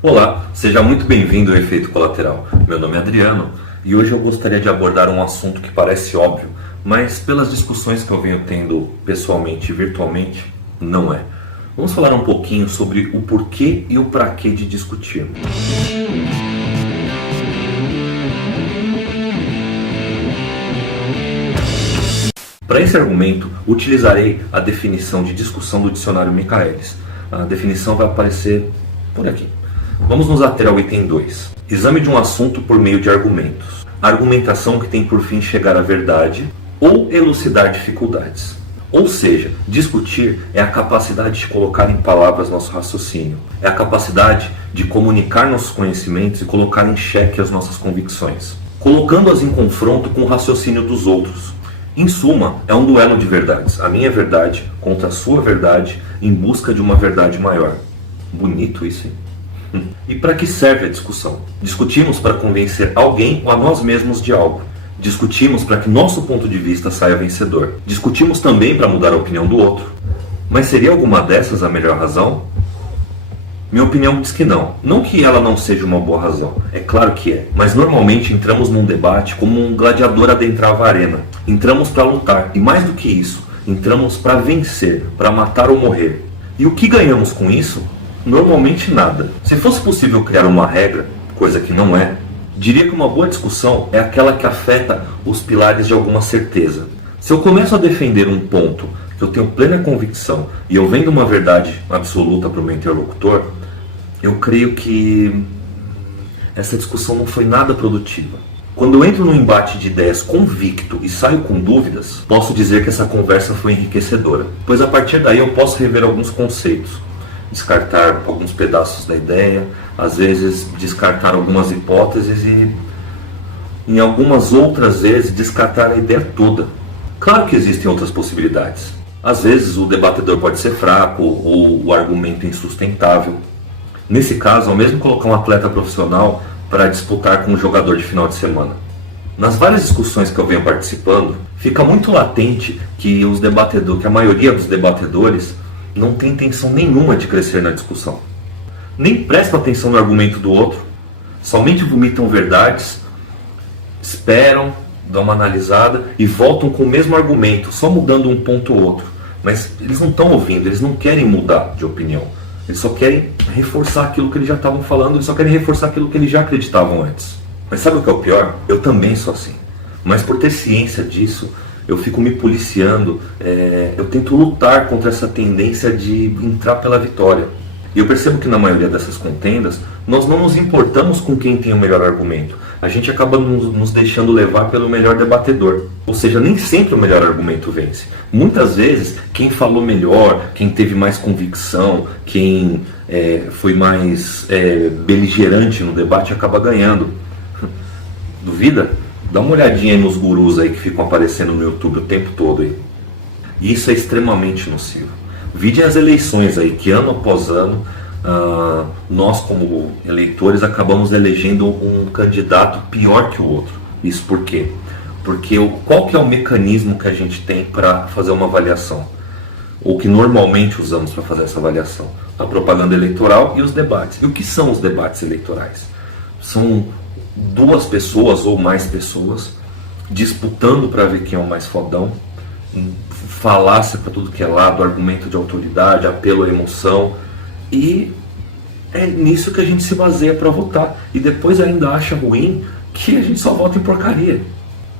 Olá, seja muito bem-vindo ao Efeito Colateral. Meu nome é Adriano e hoje eu gostaria de abordar um assunto que parece óbvio, mas pelas discussões que eu venho tendo pessoalmente e virtualmente, não é. Vamos falar um pouquinho sobre o porquê e o praquê de discutir. Para esse argumento, utilizarei a definição de discussão do dicionário Michaelis. A definição vai aparecer por aqui. Vamos nos ater ao item 2. Exame de um assunto por meio de argumentos. A argumentação que tem por fim chegar à verdade ou elucidar dificuldades. Ou seja, discutir é a capacidade de colocar em palavras nosso raciocínio. É a capacidade de comunicar nossos conhecimentos e colocar em xeque as nossas convicções, colocando-as em confronto com o raciocínio dos outros. Em suma, é um duelo de verdades. A minha verdade contra a sua verdade em busca de uma verdade maior. Bonito isso, hein? E para que serve a discussão? Discutimos para convencer alguém ou a nós mesmos de algo. Discutimos para que nosso ponto de vista saia vencedor. Discutimos também para mudar a opinião do outro. Mas seria alguma dessas a melhor razão? Minha opinião diz que não. Não que ela não seja uma boa razão. É claro que é. Mas normalmente entramos num debate como um gladiador adentrava a arena. Entramos para lutar. E mais do que isso, entramos para vencer, para matar ou morrer. E o que ganhamos com isso? Normalmente nada. Se fosse possível criar uma regra, coisa que não é, diria que uma boa discussão é aquela que afeta os pilares de alguma certeza. Se eu começo a defender um ponto que eu tenho plena convicção e eu vendo uma verdade absoluta para o meu interlocutor, eu creio que essa discussão não foi nada produtiva. Quando eu entro num embate de ideias convicto e saio com dúvidas, posso dizer que essa conversa foi enriquecedora, pois a partir daí eu posso rever alguns conceitos, descartar alguns pedaços da ideia, às vezes descartar algumas hipóteses e em algumas outras vezes descartar a ideia toda. Claro que existem outras possibilidades. Às vezes o debatedor pode ser fraco ou o argumento insustentável. Nesse caso, é o mesmo colocar um atleta profissional para disputar com um jogador de final de semana. Nas várias discussões que eu venho participando, fica muito latente que a maioria dos debatedores não tem intenção nenhuma de crescer na discussão. Nem prestam atenção no argumento do outro, somente vomitam verdades, esperam, dão uma analisada e voltam com o mesmo argumento, só mudando um ponto ou outro. Mas eles não estão ouvindo, eles não querem mudar de opinião. Eles só querem reforçar aquilo que eles já estavam falando, eles só querem reforçar aquilo que eles já acreditavam antes. Mas sabe o que é o pior? Eu também sou assim. Mas por ter ciência disso, eu fico me policiando, eu tento lutar contra essa tendência de entrar pela vitória. E eu percebo que na maioria dessas contendas, nós não nos importamos com quem tem o melhor argumento. A gente acaba nos deixando levar pelo melhor debatedor. Ou seja, nem sempre o melhor argumento vence. Muitas vezes, quem falou melhor, quem teve mais convicção, quem foi mais beligerante no debate, acaba ganhando. Duvida? Dá uma olhadinha aí nos gurus aí que ficam aparecendo no YouTube o tempo todo aí. E isso é extremamente nocivo. Vide as eleições aí, que ano após ano, nós como eleitores acabamos elegendo um candidato pior que o outro. Isso por quê? Porque qual que é o mecanismo que a gente tem para fazer uma avaliação? Ou que normalmente usamos para fazer essa avaliação? A propaganda eleitoral e os debates. E o que são os debates eleitorais? São duas pessoas ou mais pessoas disputando para ver quem é o mais fodão, falácia para tudo que é lado, argumento de autoridade, apelo à emoção, e é nisso que a gente se baseia para votar, e depois ainda acha ruim que a gente só vota em porcaria.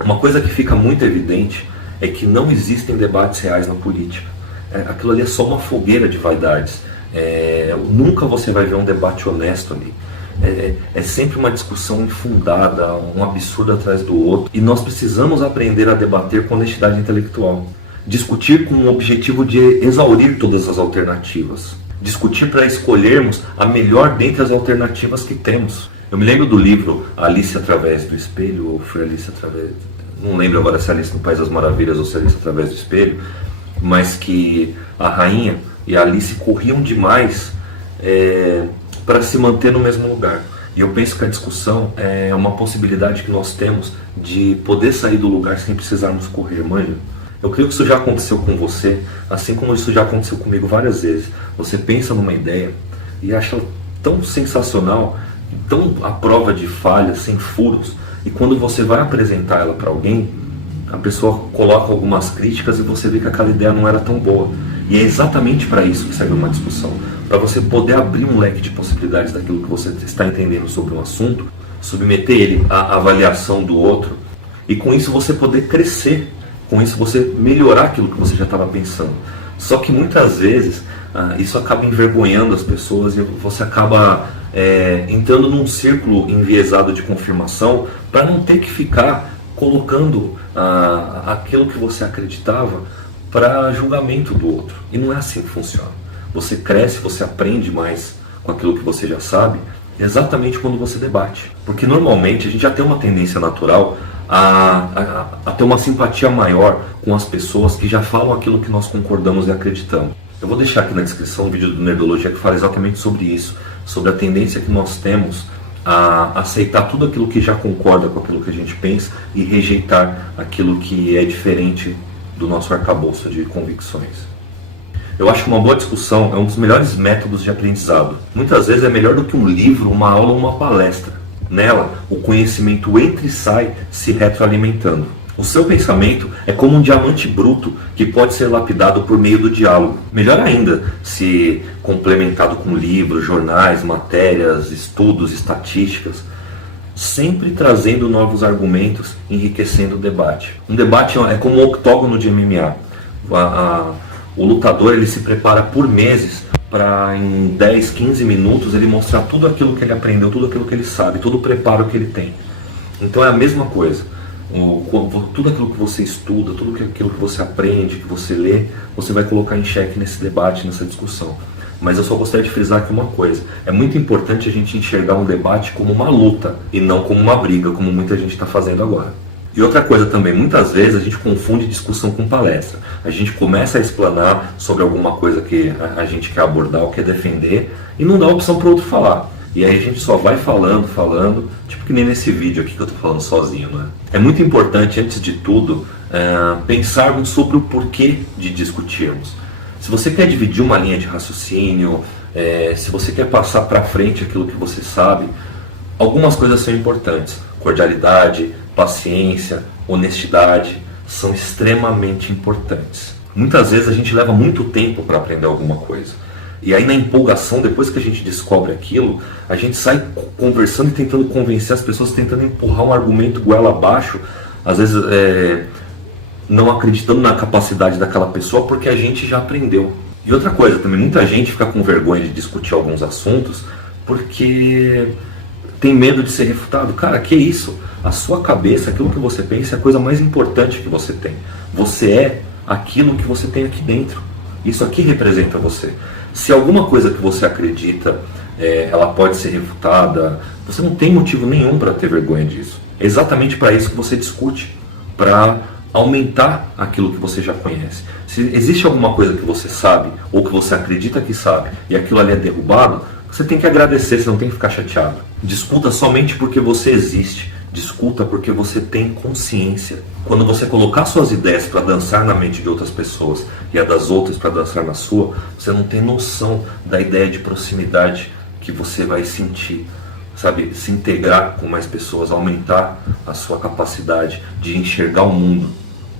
Uma coisa que fica muito evidente é que não existem debates reais na política. Aquilo ali é só uma fogueira de vaidades. Nunca você vai ver um debate honesto ali. É sempre uma discussão infundada, um absurdo atrás do outro, e nós precisamos aprender a debater com honestidade intelectual. Discutir com o objetivo de exaurir todas as alternativas. Discutir para escolhermos a melhor dentre as alternativas que temos. Eu me lembro do livro Alice através do espelho, ou foi Alice através... Não lembro agora se é Alice no País das Maravilhas ou se é Alice através do espelho, mas que a rainha e a Alice corriam demais para se manter no mesmo lugar. E eu penso que a discussão é uma possibilidade que nós temos de poder sair do lugar sem precisarmos correr, manja. Eu creio que isso já aconteceu com você, assim como isso já aconteceu comigo várias vezes. Você pensa numa ideia e acha tão sensacional, tão à prova de falhas, sem furos, e quando você vai apresentar ela para alguém, a pessoa coloca algumas críticas e você vê que aquela ideia não era tão boa. E é exatamente para isso que serve uma discussão, para você poder abrir um leque de possibilidades daquilo que você está entendendo sobre um assunto, submeter ele à avaliação do outro, e com isso você poder crescer, com isso você melhorar aquilo que você já estava pensando. Só que muitas vezes isso acaba envergonhando as pessoas e você acaba entrando num círculo enviesado de confirmação para não ter que ficar colocando aquilo que você acreditava para julgamento do outro. E não é assim que funciona. Você cresce, você aprende mais com aquilo que você já sabe, exatamente quando você debate. Porque normalmente a gente já tem uma tendência natural a ter uma simpatia maior com as pessoas que já falam aquilo que nós concordamos e acreditamos. Eu vou deixar aqui na descrição um vídeo do Nerdologia que fala exatamente sobre isso, sobre a tendência que nós temos a aceitar tudo aquilo que já concorda com aquilo que a gente pensa e rejeitar aquilo que é diferente do nosso arcabouço de convicções. Eu acho que uma boa discussão é um dos melhores métodos de aprendizado. Muitas vezes é melhor do que um livro, uma aula ou uma palestra. Nela, o conhecimento entra e sai se retroalimentando. O seu pensamento é como um diamante bruto que pode ser lapidado por meio do diálogo. Melhor ainda, se complementado com livros, jornais, matérias, estudos, estatísticas, sempre trazendo novos argumentos, enriquecendo o debate. Um debate é como um octógono de MMA. O lutador ele se prepara por meses para em 10, 15 minutos ele mostrar tudo aquilo que ele aprendeu, tudo aquilo que ele sabe, todo o preparo que ele tem. Então é a mesma coisa. Tudo aquilo que você estuda, tudo aquilo que você aprende, que você lê, você vai colocar em xeque nesse debate, nessa discussão. Mas eu só gostaria de frisar aqui uma coisa. É muito importante a gente enxergar um debate como uma luta e não como uma briga, como muita gente está fazendo agora. E outra coisa também, muitas vezes a gente confunde discussão com palestra. A gente começa a explanar sobre alguma coisa que a gente quer abordar ou quer defender e não dá opção para o outro falar. E aí a gente só vai falando, tipo que nem nesse vídeo aqui que eu estou falando sozinho, né? É muito importante, antes de tudo, pensarmos sobre o porquê de discutirmos. Se você quer dividir uma linha de raciocínio, se você quer passar para frente aquilo que você sabe, algumas coisas são importantes. Cordialidade, paciência, honestidade são extremamente importantes. Muitas vezes a gente leva muito tempo para aprender alguma coisa. E aí na empolgação, depois que a gente descobre aquilo, a gente sai conversando e tentando convencer as pessoas, tentando empurrar um argumento goela abaixo, às vezes não acreditando na capacidade daquela pessoa porque a gente já aprendeu. E outra coisa também, muita gente fica com vergonha de discutir alguns assuntos porque tem medo de ser refutado. Cara, que isso? A sua cabeça, aquilo que você pensa é a coisa mais importante que você tem. Você é aquilo que você tem aqui dentro. Isso aqui representa você. Se alguma coisa que você acredita, ela pode ser refutada, você não tem motivo nenhum para ter vergonha disso. É exatamente para isso que você discute, para aumentar aquilo que você já conhece. Se existe alguma coisa que você sabe, ou que você acredita que sabe, e aquilo ali é derrubado, você tem que agradecer, você não tem que ficar chateado. Discuta somente porque você existe. Discuta porque você tem consciência. Quando você colocar suas ideias para dançar na mente de outras pessoas e a das outras para dançar na sua, você não tem noção da ideia de proximidade que você vai sentir. Sabe, se integrar com mais pessoas, aumentar a sua capacidade de enxergar o mundo.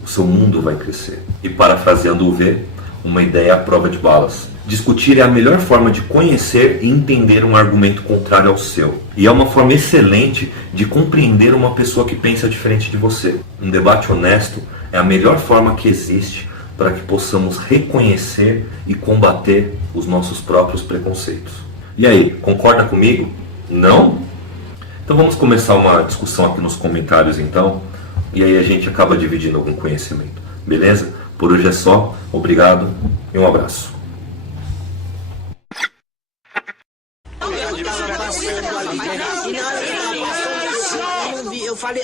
O seu mundo vai crescer. E parafraseando o V, uma ideia à prova de balas. Discutir é a melhor forma de conhecer e entender um argumento contrário ao seu. E é uma forma excelente de compreender uma pessoa que pensa diferente de você. Um debate honesto é a melhor forma que existe para que possamos reconhecer e combater os nossos próprios preconceitos. E aí, concorda comigo? Não? Então vamos começar uma discussão aqui nos comentários então. E aí a gente acaba dividindo algum conhecimento. Beleza? Por hoje é só. Obrigado e um abraço. Eu falei,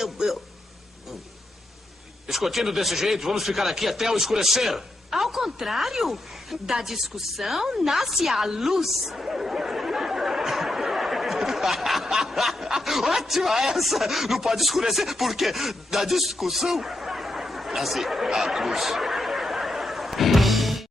Discutindo desse jeito, vamos ficar aqui até o escurecer. Ao contrário, da discussão nasce a luz. Ótima essa! Não pode escurecer, porque da discussão nasce a luz.